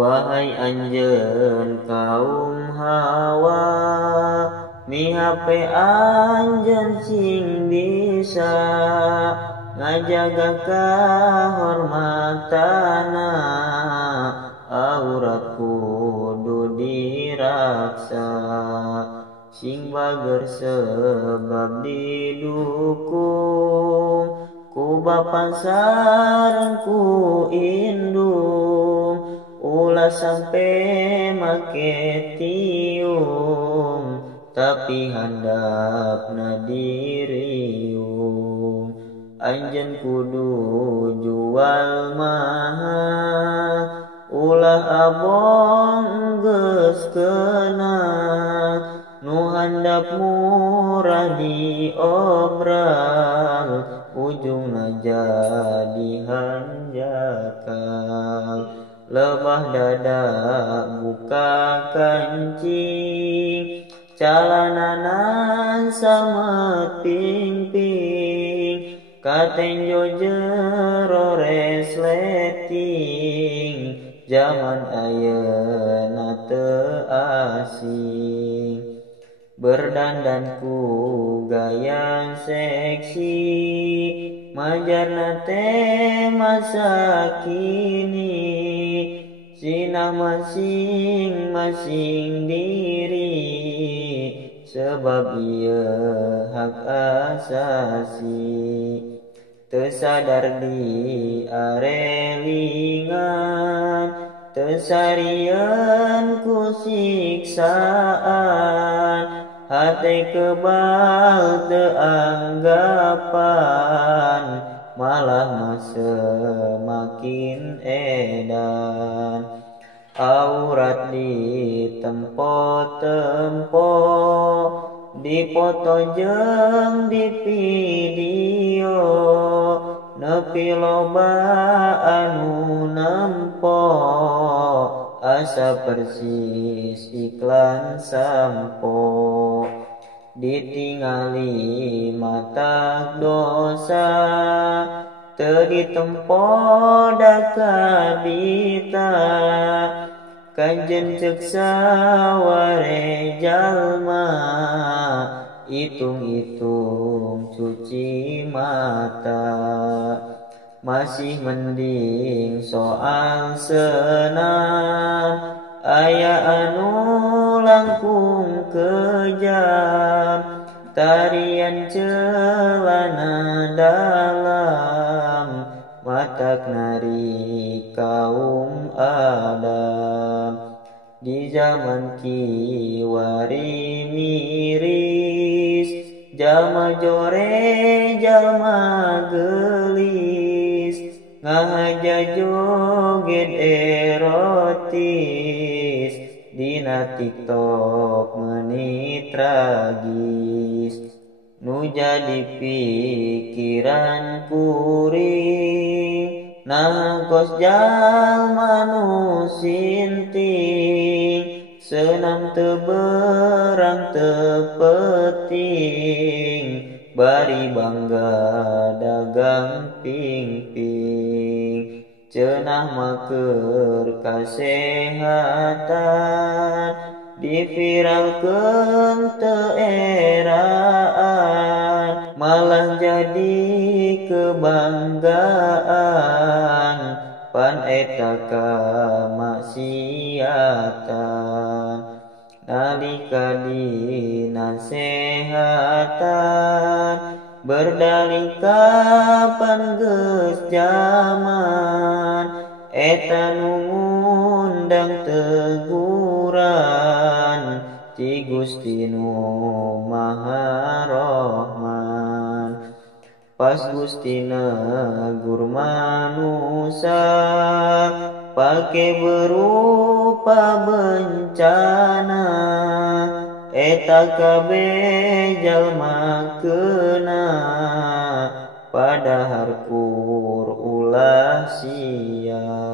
Wahai anjeun kaum Hawa, mihape anjeun sing bisa ngajaga kahormatana, aurat kudu diraksa. Sing bager sebab didukung ku bapa sareng ku indung, ulah sampe make tiung tapi handapna diriung. Anjeun kudu jual mahal, ulah abong geus kenal, nu handap murah diobral, ujungna jadi hanjakal. Lebah dada buka kancing, calananan samet ping-ping, katenjo jero resleting, zaman ayeuna teu asing. Berdandan ku gaya seksi, majarna teh masa kini, sinah masing-masing diri, sebab ieu hak asasi. Teu sadar di arelingan, teu sarieun ku siksaan, hate kebal teu anggapan, malah mah semakin edan. Aurat ditempo-tempo, dipoto jeung dipidio, nepi loba anu nempo, asa persis iklan sampo. Ditingali mata dosa, teu ditempo da kabita, kanjeun ceuk saware jalma, itung-itung cuci mata. Masih mending soal senam, aya anu langkung kejam, tarian celana dalam, matak nari kaum Adam. Di zaman kiwari miris, jalma jore jalma gelis, ngahaja joget erotis, dina TikTok menit tragis. Nu jadi pikiran kuring, nangkos jalma nu sinting, senam teu berang teu penting, bari bangga dagang ping-ping. Ceunah mah keur kasehatan, diviralkeun teu eraan, malah jadi kebanggaan, pan eta kamaksiatan. Nalika dinasehatan, berdalih kapan geus jaman, eta nu ngundang teguran, ti Gusti nu Maha Rahman. Pas Gusti negur manusia, pake berupa bencana, eta kabeh jalma keuna, pada harkur ulah sia.